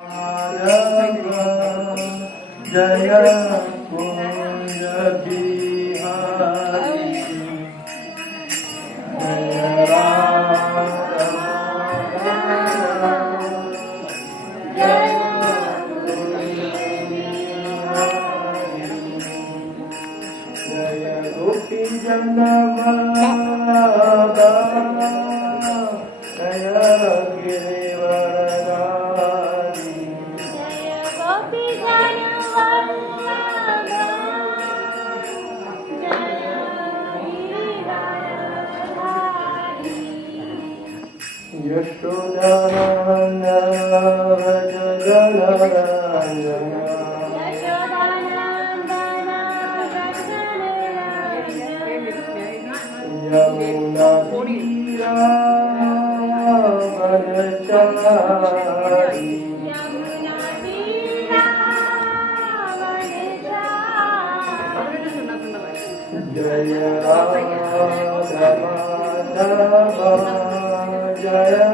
Jaya Kunja Bihari Jaya Radha Jaya Jaya Gopi Jannavada Jaya Girivaradari Jaya Gopi Jannavada Jaya Girivaradari Yashodhananda Raja Janaranjana Yamuna Tira Vanachari Yamuna Tira Vanachari Jaya Radha Madhava Jaya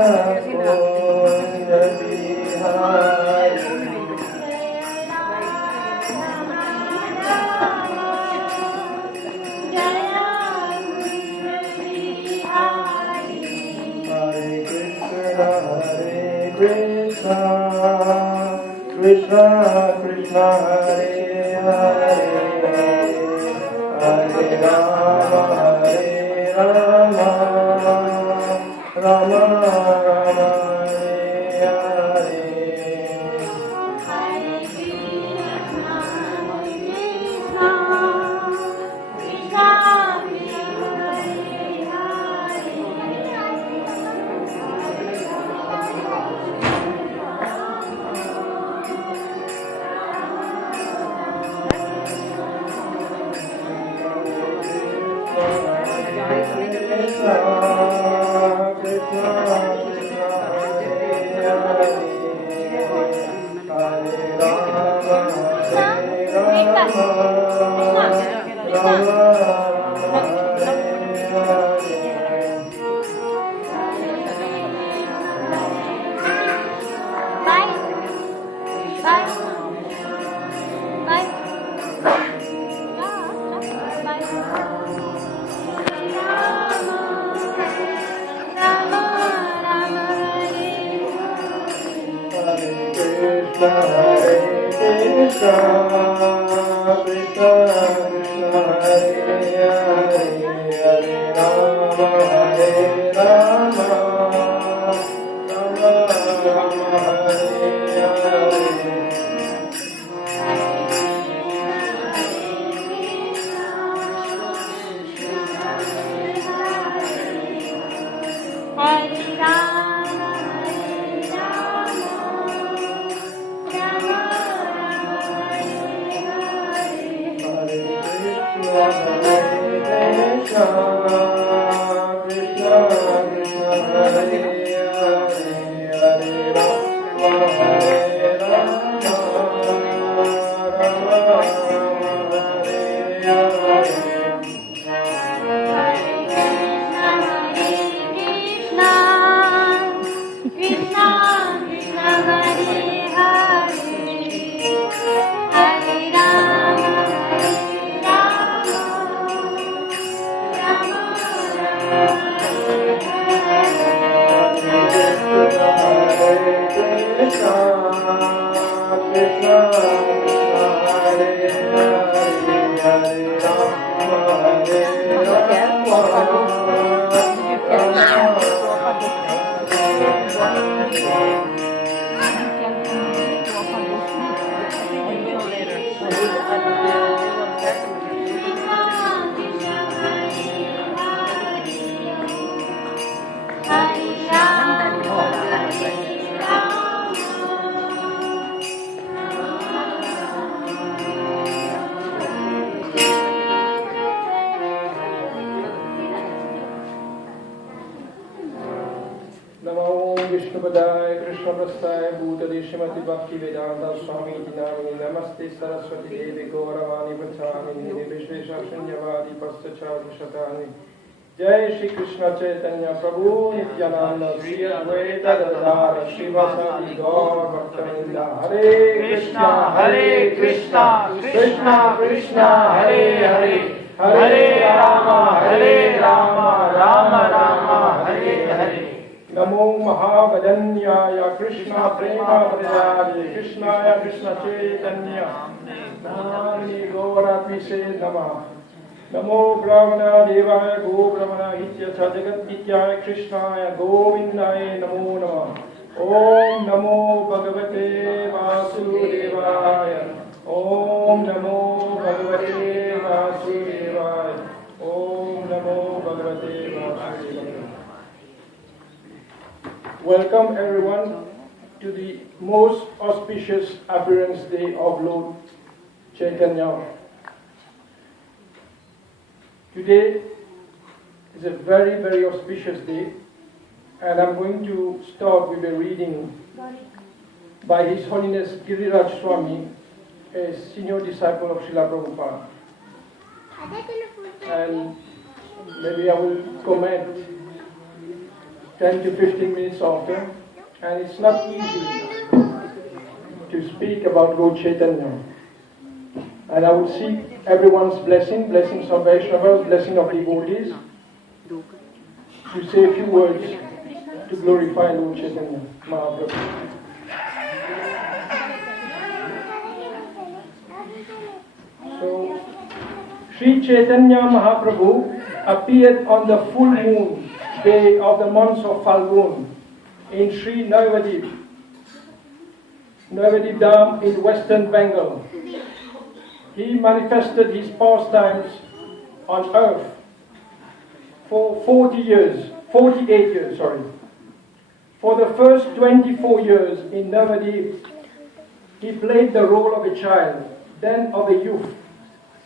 Kunja Bihari Krishna, Krishna Krishna Hare Hare, Hare Rama, Rama Rama, Hare Hare. Hare Krishna, Krishna Krishna, Namaste Saraswati Devi Gauravani Vachanini Vishvesha Shunyavadi Pasachadu Shatani Jai Shri Krishna Chaitanya Prabhu Nityananda Sri Advaita Gadadhara Srivasadi Gaur Bhaktavinda Govinda. Hare Krishna, Krishna Krishna, Hare Hare, Hare Rama, Rama Rama, Hare Hare. Namo Mahavadanyaya Krishna Prema Pradaya Krishnaya Krishna Chaitanya Namani Gauratmise Namah. Namo Brahmana Devaya Go Brahmana Hitya Jagat Nityaya Krishnaya Govindaya Namo Namah. Om Namo Bhagavate Vasudevaya. Om Namo Bhagavate Vasudevaya. Om Namo Bhagavate Vasudevaya. Welcome everyone to the most auspicious appearance day of Lord Chaitanya. Today is a very, very auspicious day, and I'm going to start with a reading by His Holiness Giriraj Swami, a senior disciple of Srila Prabhupada. And maybe I will comment 10 to 15 minutes after, and it's not easy to speak about Lord Chaitanya. And I will seek everyone's blessing, blessings of Vaishnavas, blessing of devotees, to say a few words to glorify Lord Chaitanya Mahaprabhu. So, Sri Chaitanya Mahaprabhu appeared on the full moon day of the month of Falgun in Sri Navadip Dham in western Bengal. He manifested his pastimes on earth for 48 years. For the first 24 years in Navadip, he played the role of a child, then of a youth,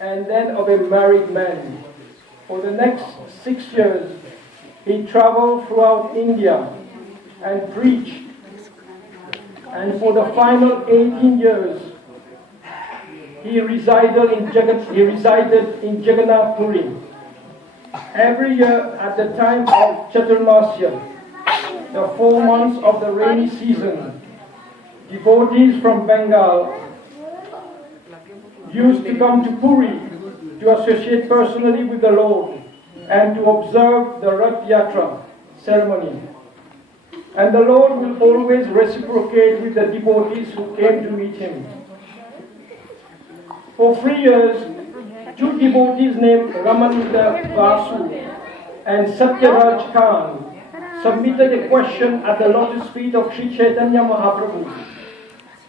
and then of a married man. For the next 6 years, he traveled throughout India and preached. And for the final 18 years, he resided in Jagannath Puri. Every year at the time of Chaturmasya, the 4 months of the rainy season, devotees from Bengal used to come to Puri to associate personally with the Lord and to observe the Rath Yatra ceremony. And the Lord will always reciprocate with the devotees who came to meet him. For 3 years, 2 devotees named Ramananda Vasu and Satyaraj Khan submitted a question at the lotus feet of Sri Chaitanya Mahaprabhu.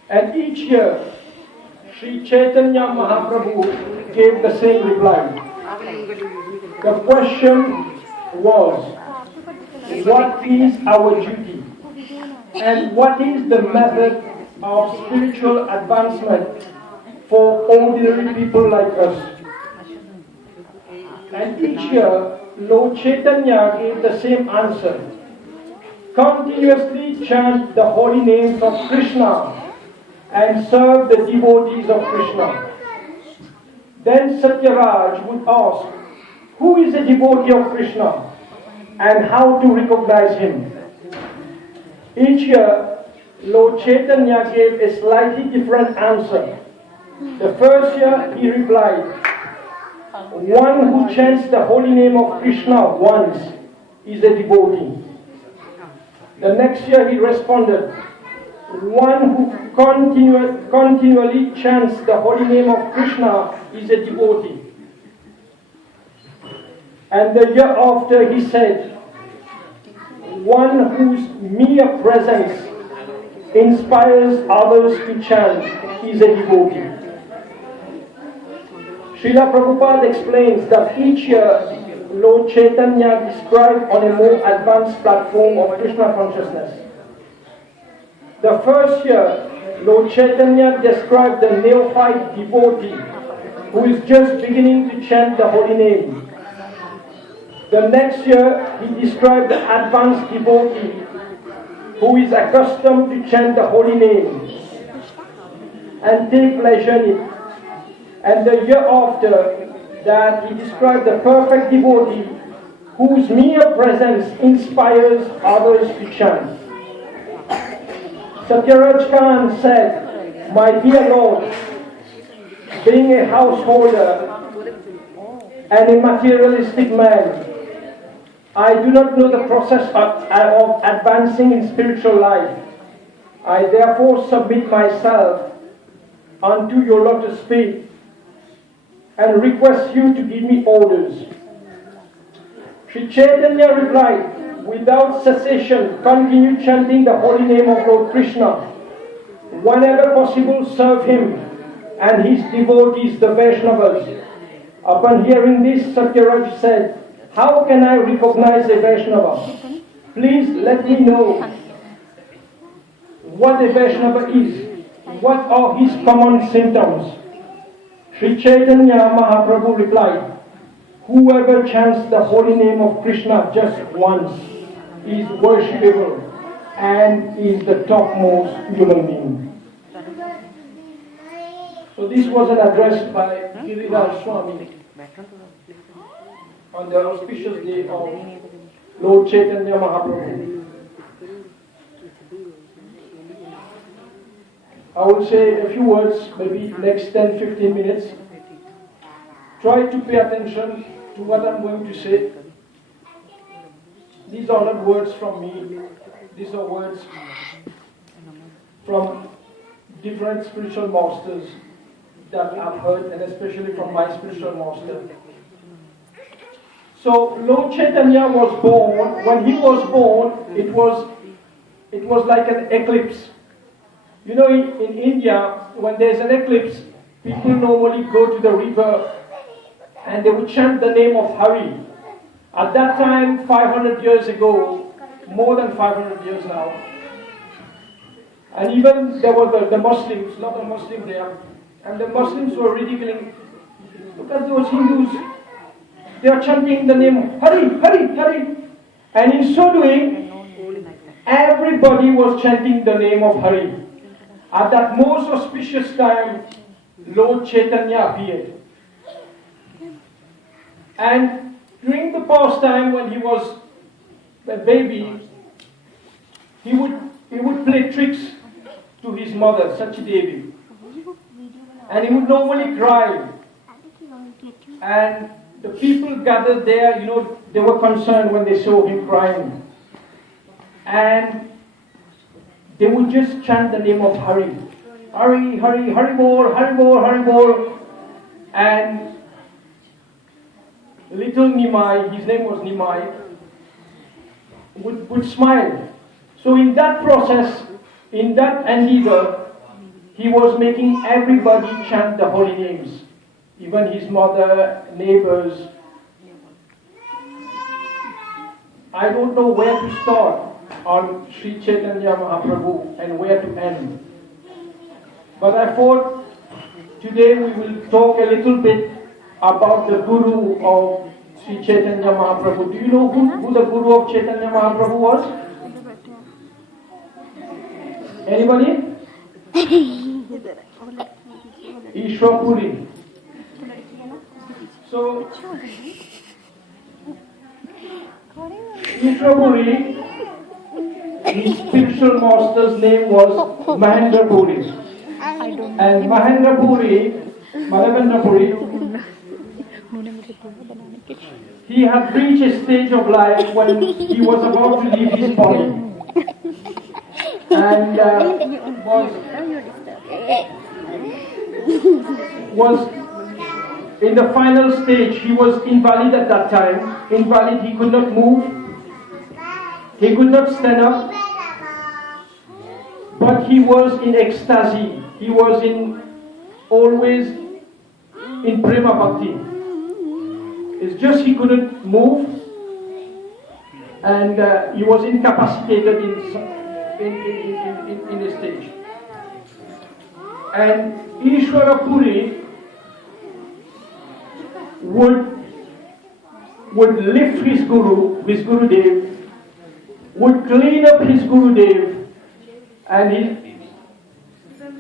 And each year, Sri Chaitanya Mahaprabhu gave the same reply. The question was, what is our duty? And what is the method of spiritual advancement for ordinary people like us? And each year, Lord Chaitanya gave the same answer. Continuously chant the holy names of Krishna and serve the devotees of Krishna. Then Satyaraj would ask, who is a devotee of Krishna and how to recognize him? Each year, Lord Chaitanya gave a slightly different answer. The first year he replied, one who chants the holy name of Krishna once is a devotee. The next year he responded, one who continually chants the holy name of Krishna is a devotee. And the year after he said, one whose mere presence inspires others to chant is a devotee. Srila Prabhupada explains that each year Lord Chaitanya described on a more advanced platform of Krishna consciousness. The first year, Lord Chaitanya described the neophyte devotee who is just beginning to chant the holy name. The next year, he described the advanced devotee who is accustomed to chant the holy name and take pleasure in it. And the year after that, he described the perfect devotee whose mere presence inspires others to chant. Satyaraj Khan said, "My dear Lord, being a householder and a materialistic man, I do not know the process of advancing in spiritual life. I therefore submit myself unto your lotus feet and request you to give me orders." Sri Chaitanya replied, "Without cessation, continue chanting the holy name of Lord Krishna. Whenever possible, serve him and his devotees, the Vaishnavas." Upon hearing this, Satyaraj said, "How can I recognize a Vaishnava? Please let me know what a Vaishnava is. What are his common symptoms?" Sri Chaitanya Mahaprabhu replied, "Whoever chants the holy name of Krishna just once is worshipable and is the topmost human being." So this was an address by Giriraj Swami on the auspicious day of Lord Chaitanya Mahaprabhu. I will say a few words, maybe next 10-15 minutes. Try to pay attention to what I'm going to say. These are not words from me. These are words from different spiritual masters that I've heard, and especially from my spiritual master. So Lord Chaitanya was born. When he was born, it was like an eclipse. You know, in India, when there's an eclipse, people normally go to the river and they would chant the name of Hari. At that time, 500 years ago, more than 500 years now, and even there were the Muslims, a lot of Muslims there, and the Muslims were ridiculing, "Look at those Hindus, they are chanting the name Hari, Hari, Hari." And in so doing, everybody was chanting the name of Hari. At that most auspicious time, Lord Chaitanya appeared. And during the past time when he was a baby, he would play tricks to his mother, Sachidevi. And he would normally cry. And the people gathered there, you know, they were concerned when they saw him crying. And they would just chant the name of Hari. Hari, Hari, Hari Bol, Hari Bol, Hari Bol. And little Nimai, his name was Nimai, would smile. So in that process, in that endeavor, he was making everybody chant the holy names. Even his mother, neighbors. I don't know where to start on Sri Chaitanya Mahaprabhu and where to end. But I thought today we will talk a little bit about the Guru of Sri Chaitanya Mahaprabhu. Do you know who the Guru of Chaitanya Mahaprabhu was? Anybody? Ishwar Puri. So, Ishwar Puri, his spiritual master's name was Mahendra Puri. And Mahendra Puri, he had reached a stage of life when he was about to leave his body. And was in the final stage. He was invalid at that time. Invalid, he could not move. He could not stand up. But he was in ecstasy. He was always in prema bhakti. It's just he couldn't move, and he was incapacitated in a stage. And Ishwara Puri would lift his Gurudev, would clean up his Gurudev, and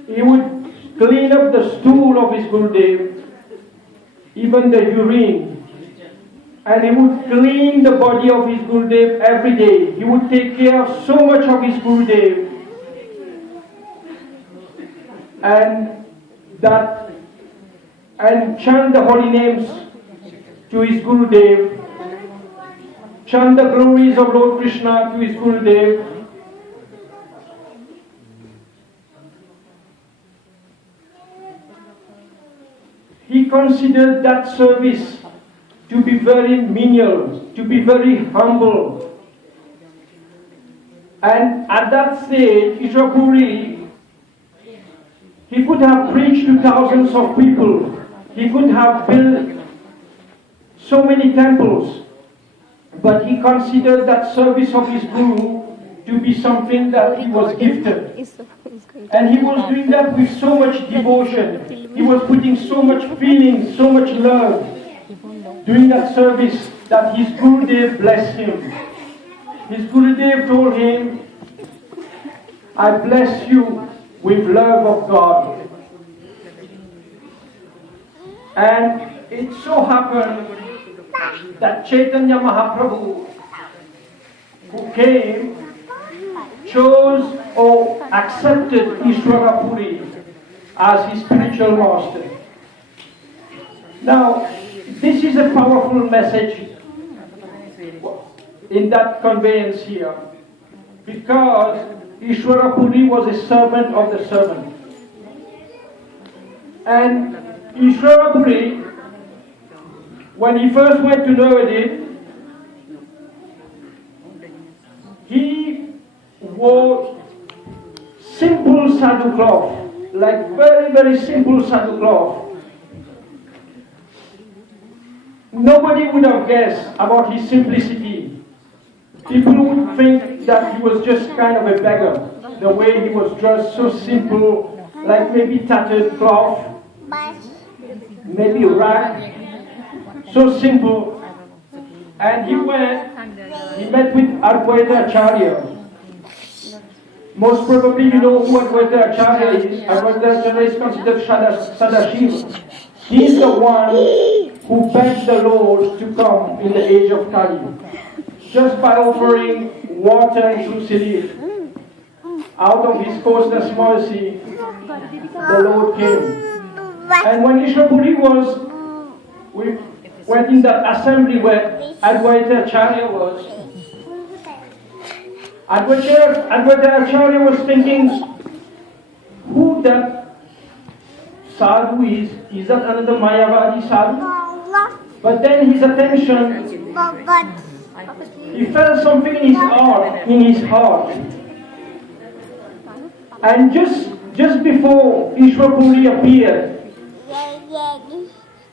he would clean up the stool of his Gurudev, even the urine, and he would clean the body of his Gurudev every day. He would take care of so much of his Gurudev, and chant the holy names to his Gurudev, chant the glories of Lord Krishna to his Gurudev. He considered that service to be very menial, to be very humble. And at that stage, Ishwara Puri, he could have preached to thousands of people. He could have built so many temples. But he considered that service of his Guru to be something that he was gifted. And he was doing that with so much devotion. He was putting so much feeling, so much love, doing that service that his Gurudev blessed him. His Gurudev told him, I bless you with love of God. And it so happened that Chaitanya Mahaprabhu, who came, chose or accepted Ishwara Puri as his spiritual master. Now, this is a powerful message in that conveyance here, because Ishwara Puri was a servant of the servant. And Ishwara Puri, when he first went to Navadip, he wore simple sadhu cloth, like very, very simple sadhu cloth. Nobody would have guessed about his simplicity. People would think that he was just kind of a beggar, the way he was dressed, so simple, like maybe tattered cloth, maybe rag, so simple. And he met with Advaita Acharya. Most probably you know who Advaita Acharya is. Advaita Acharya is considered Sadashiva. He is the one who begged the Lord to come in the age of Kali. Just by offering water and tulsi leaf, out of his causeless mercy, the Lord came. And when Ishwara Puri went in that assembly where Advaita Acharya was, Advaita Acharya was thinking, who that sadhu is? Is that another Mayavadi sadhu? But then his attention, he felt something in his heart. And just before Ishwara Puri appeared,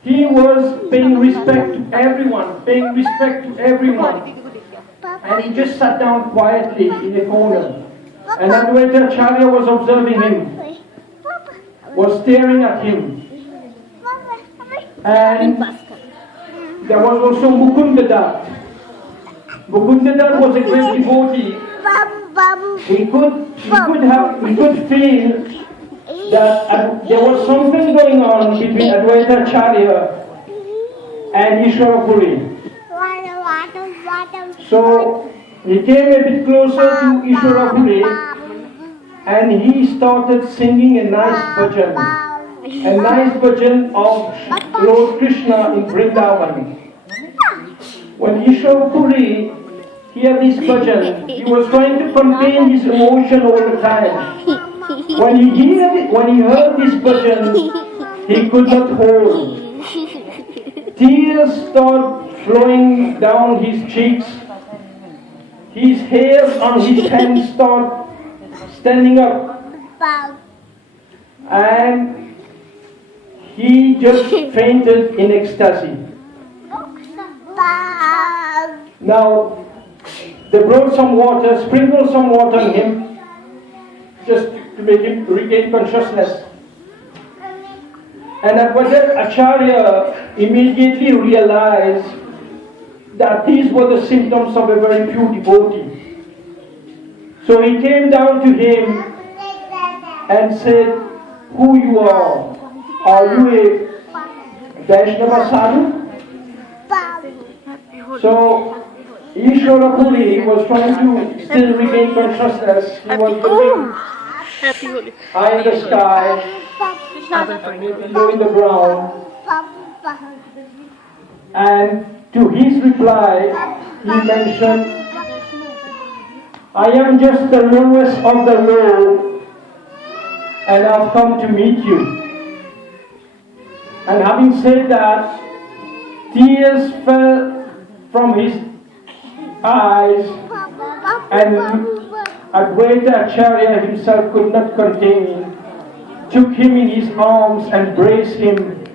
he was paying respect to everyone, and he just sat down quietly in a corner. And Advaita Acharya was observing him, was staring at him. And there was also Mukundadat. Mukundadat was a great devotee. He could feel that there was something going on between Advaita Acharya and Ishwara Puri. So he came a bit closer to Ishwara Puri and he started singing a nice bhajan of Lord Krishna in Vrindavan. When Ishwara Puri heard this bhajan, he was trying to contain his emotion all the time. When he heard this bhajan, he could not hold. Tears started flowing down his cheeks. His hairs on his head started standing up. And he just fainted in ecstasy. Now, they brought some water, sprinkled some water on him, just to make him regain consciousness. And Advaita Acharya immediately realized that these were the symptoms of a very pure devotee. So he came down to him and said, who you are? Are you a Vaishnava sadhu? So Ishwara Puri was trying to still regain consciousness. He was looking high in the sky, and maybe low in the ground. And to his reply, he mentioned, I am just the lowest of the low, and I've come to meet you. And having said that, tears fell from his eyes, and Advaita Acharya himself could not contain, took him in his arms and embraced him.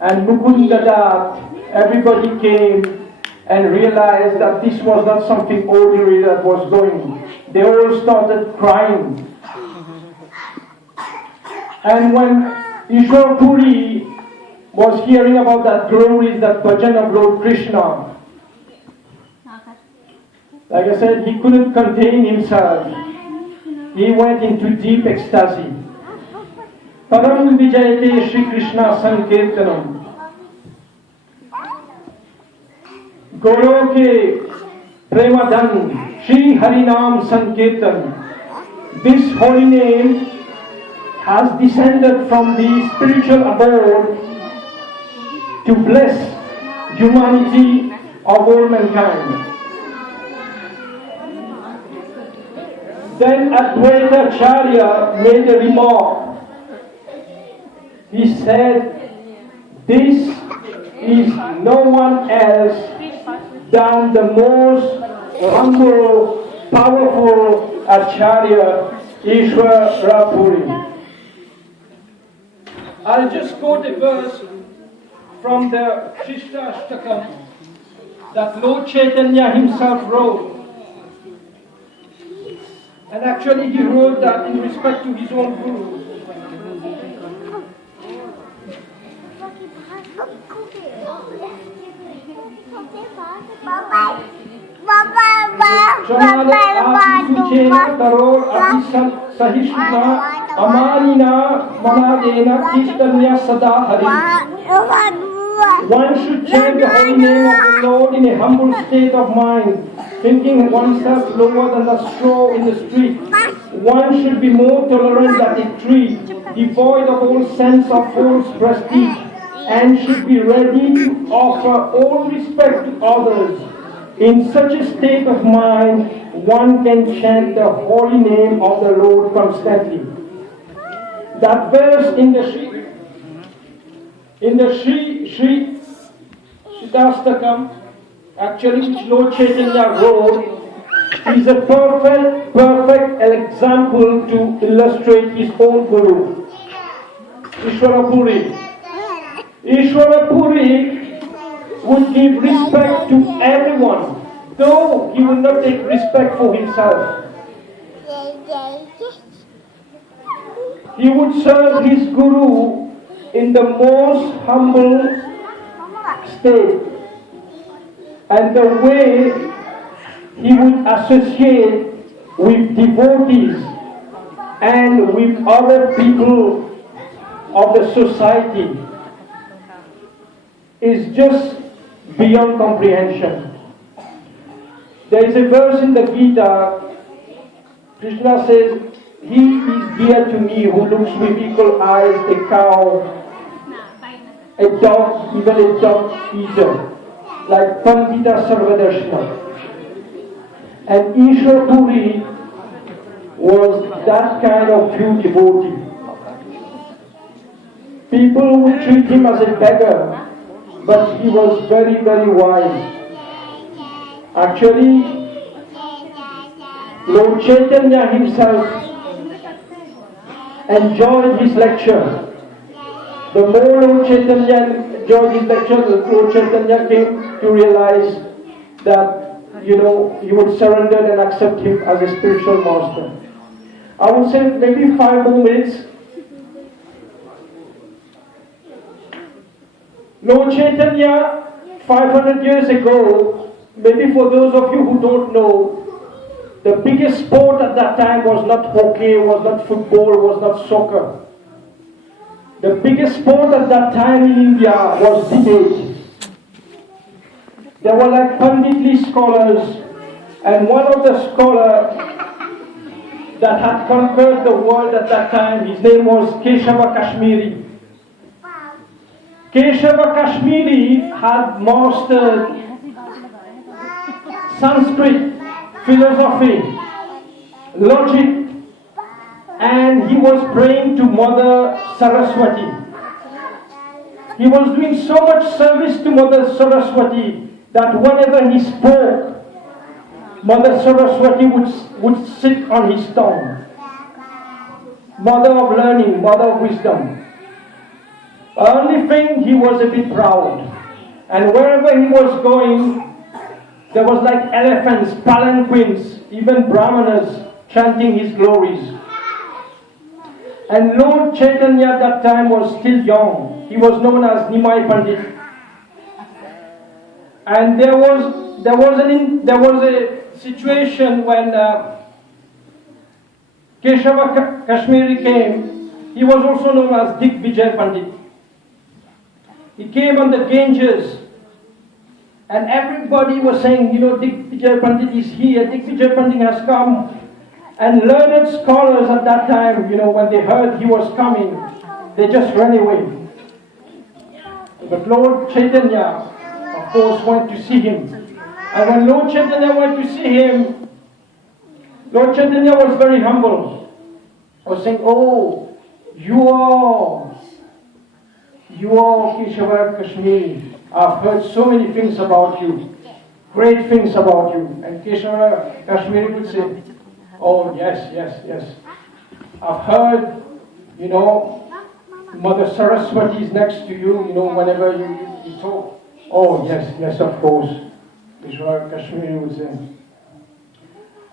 And Mukunda Dat, everybody came and realized that this was not something ordinary that was going. They all started crying. And when Ishwar Puri was hearing about that glory, that bhajan of Lord Krishna, like I said, he couldn't contain himself. He went into deep ecstasy. Param Vijayate Shri Krishna Sankirtanam. Goloke Premadan Shri Harinam Sankirtan. This holy name has descended from the spiritual abode to bless humanity of all mankind. Then Advaita Acharya made a remark. He said, this is no one else than the most humble, powerful Acharya, Ishwara Puri. I'll just quote a verse from the Krishna Ashtakam that Lord Chaitanya himself wrote. And actually he wrote that in respect to his own Guru. One should chant the holy name of the Lord in a humble state of mind, thinking oneself lower than the straw in the street. One should be more tolerant than a tree, devoid of all sense of false prestige, and should be ready to offer all respect to others. In such a state of mind, one can chant the holy name of the Lord constantly. That verse in the Sri Shridastakam, actually which Lord Chaitanya wrote, is a perfect example to illustrate his own Guru, Ishwara Puri. Ishwara Puri would give respect to everyone, though he would not take respect for himself. He would serve his Guru in the most humble state, and the way he would associate with devotees and with other people of the society is just beyond comprehension. There is a verse in the Gita, Krishna says, he is dear to me who looks with equal eyes a cow, a dog, even a dog eater, like Pandita Sarvadarshana. And Ishwar Puri was that kind of true devotee. People would treat him as a beggar, but he was very, very wise. Actually, Lord Chaitanya himself enjoyed his lecture. The more Lord Chaitanya enjoyed his lecture, Lord Chaitanya came to realize that, he would surrender and accept him as a spiritual master. I would say maybe 5 more minutes. Lord Chaitanya, 500 years ago, maybe for those of you who don't know, the biggest sport at that time was not hockey, was not football, was not soccer. The biggest sport at that time in India was debate. There were like Panditli scholars, and one of the scholars that had conquered the world at that time. His name was Keshava Kashmiri. Keshava Kashmiri had mastered Sanskrit, philosophy, logic, and he was praying to Mother Saraswati. He was doing so much service to Mother Saraswati that whenever he spoke, Mother Saraswati would sit on his tongue. Mother of learning, mother of wisdom. Only thing, he was a bit proud. And wherever he was going, there was like elephants, palanquins, even brahmanas chanting his glories. And Lord Chaitanya at that time was still young. He was known as Nimai Pandit. And there was a situation when Keshava Kashmiri came. He was also known as Vijay Pandit. He came on the Ganges, and everybody was saying, you know, Vijay Pandit is here, Vijay Pandit has come. And learned scholars at that time, you know, when they heard he was coming, they just ran away. But Lord Chaitanya, of course, went to see him. And when Lord Chaitanya went to see him, Lord Chaitanya was very humble. I was saying, oh, you are Keshava Kashmiri. I've heard so many things about you, great things about you. And Keshava Kashmiri would say, oh, yes. I've heard, you know, Mother Saraswati is next to you, you know, whenever you talk. Oh, yes, of course. Keshava Kashmiri would say.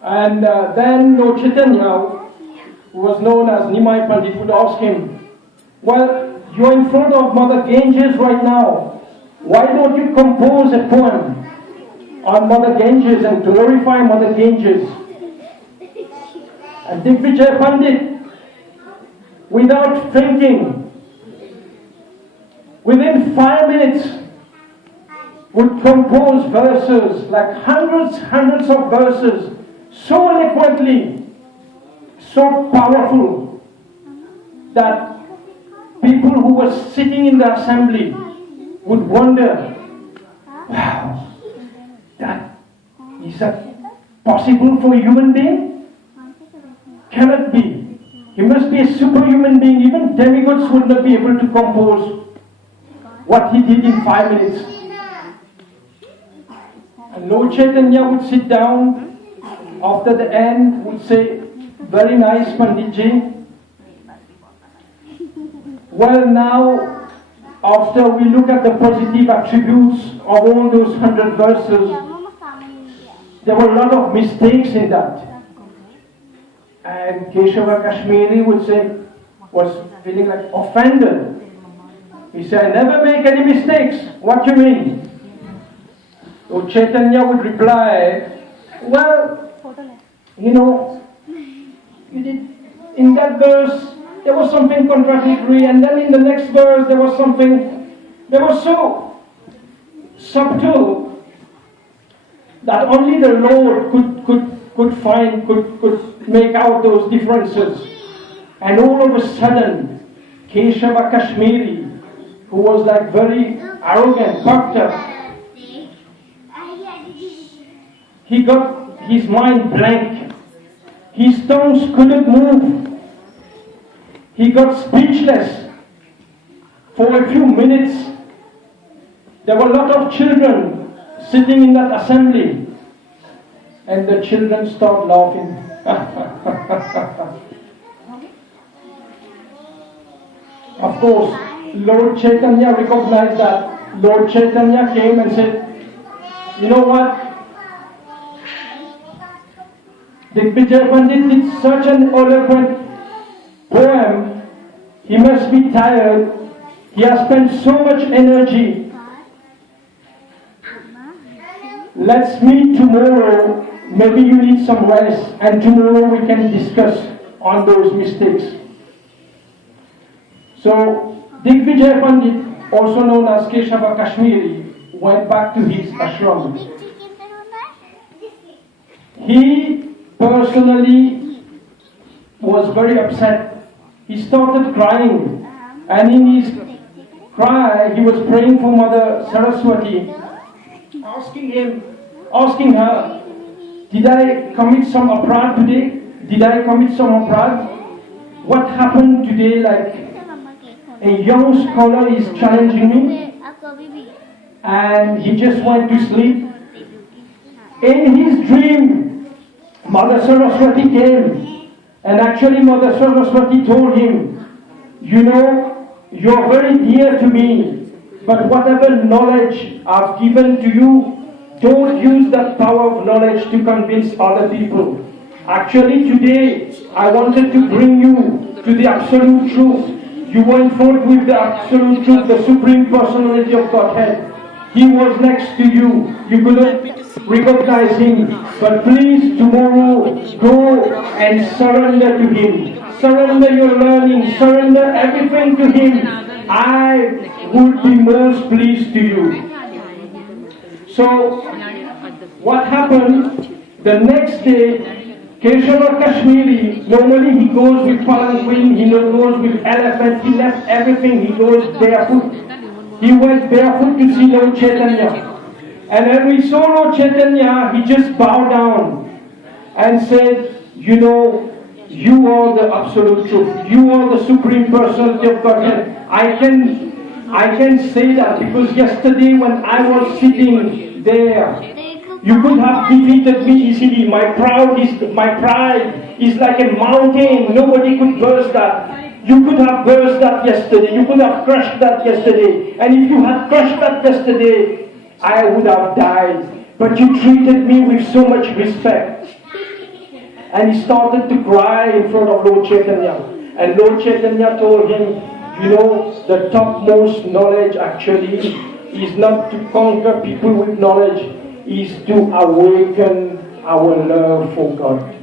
And then Lord Chaitanya, who was known as Nimai Pandit, would ask him, well, you're in front of Mother Ganges right now. Why don't you compose a poem on Mother Ganges and glorify Mother Ganges? And Vijay Pandit, without thinking, within 5 minutes, would compose verses, like hundreds of verses, so eloquently, so powerful, that people who were sitting in the assembly would wonder, wow, is that possible for a human being? Cannot be. He must be a superhuman being. Even demigods would not be able to compose what he did in 5 minutes. And Lord Chaitanya would sit down after the end, would say, very nice, Panditji. Well, now, after we look at the positive attributes of all those 100 verses, there were a lot of mistakes in that. And Keshava Kashmiri would say, was feeling like offended. He said, I never make any mistakes. What do you mean? So Chaitanya would reply, well, you know, you did, in that verse, there was something contradictory, and then in the next verse, there was something, that was so subtle that only the Lord could make out those differences. And all of a sudden, Keshava Kashmiri, who was like very arrogant, puffed up, he got his mind blank. His tongues couldn't move. He got speechless. For a few minutes, there were a lot of children sitting in that assembly. And the children started laughing. Of course, Lord Chaitanya recognized that. Lord Chaitanya came and said, you know what? Vijay Pandit did such an eloquent poem. He must be tired. He has spent so much energy. Let's meet tomorrow. Maybe you need some rest, and tomorrow we can discuss on those mistakes. So, Vijay Pandit, also known as Keshava Kashmiri, went back to his ashram. He personally was very upset. He started crying, and in his cry, he was praying for Mother Saraswati, asking her, did I commit some aparad today? Did I commit some aparad? What happened today? Like a young scholar is challenging me, and he just went to sleep. In his dream, Mother Saraswati came, and actually Mother Saraswati told him, you know, you're very dear to me, but whatever knowledge I've given to you, don't use that power of knowledge to convince other people. Actually today, I wanted to bring you to the absolute truth. You went forth with the absolute truth, the Supreme Personality of Godhead. He was next to you. You couldn't recognize him. But please, tomorrow, go and surrender to him. Surrender your learning. Surrender everything to him. I would be most pleased to you. So, what happened? The next day, Keshava Kashmiri, normally he goes with palanquin, he goes with elephant, he left everything, he goes barefoot. He went barefoot to see Lord Chaitanya. And when we saw Lord Chaitanya, he just bowed down and said, you know, you are the absolute truth. You are the Supreme Personality of Godhead. I can say that because yesterday when I was sitting there, you could have defeated me easily. My pride is like a mountain. Nobody could burst that. You could have burst that yesterday. You could have crushed that yesterday. And if you had crushed that yesterday, I would have died. But you treated me with so much respect. And he started to cry in front of Lord Chaitanya. And Lord Chaitanya told him, you know, the topmost knowledge actually is not to conquer people with knowledge, is to awaken our love for God.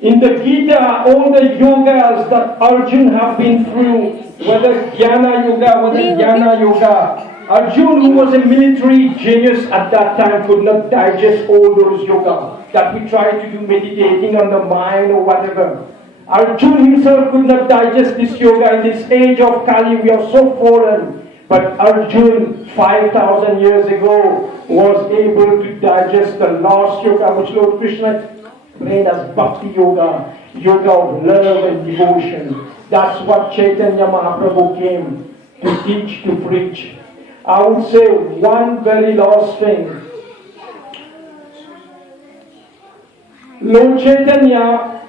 In the Gita, all the yogas that Arjuna have been through, whether Jnana Yoga, Arjuna, who was a military genius at that time, could not digest all those yoga that we try to do, meditating on the mind or whatever. Arjuna himself could not digest this yoga. In this age of Kali, we are so fallen. But Arjuna, 5,000 years ago, was able to digest the last yoga, which Lord Krishna explained as Bhakti Yoga, yoga of love and devotion. That's what Chaitanya Mahaprabhu came to teach, to preach. I would say one very last thing. Lord Chaitanya,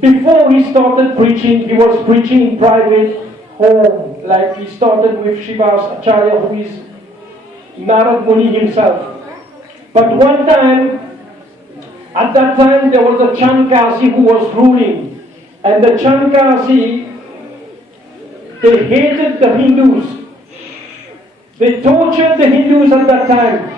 before he started preaching, he was preaching in private home. Like he started with Srivas Acharya, who is Narad Muni himself. But one time, at that time, there was a Chankasi who was ruling. And the Chankasi, they hated the Hindus. They tortured the Hindus at that time.